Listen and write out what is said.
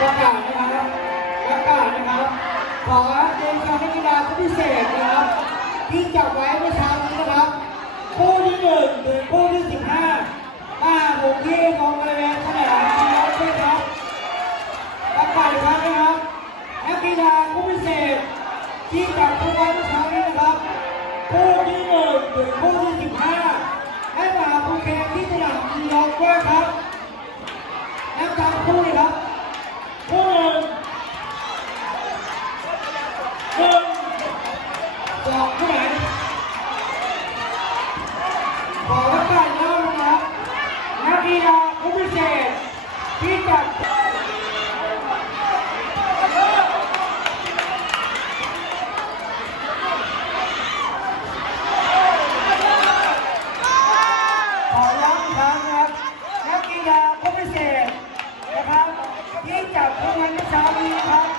ประกาศนะครับประกาศนะครับ ขอเป็นคำกีฬาพิเศษนะครับ ที่จับไว้เมื่อเช้านี้นะครับคู่ที่หนึ่งถึงคู่ที่สิบห้าห้าหกที่ของบริเวณสนาดนี้รัครับประกาศครับนะครับนักกีฬาคู่พิเศษ ที่จับคู่ไว้เมื่อเช้านี้นะครับคู่ที่หนึ่งถึงคู่ที่สิบห้าให้มาคู่แข่งที่สนามกีฬาด้วยครับ สองคู่ไหนขอประกาศเริ่มนะครับนักกีฬาผู้พิเศษที่จับขอย้ำอีกครั้งนะครับนักกีฬาผู้พิเศษนะครับที่จับคู่กันเมื่อเช้านี้นะครับ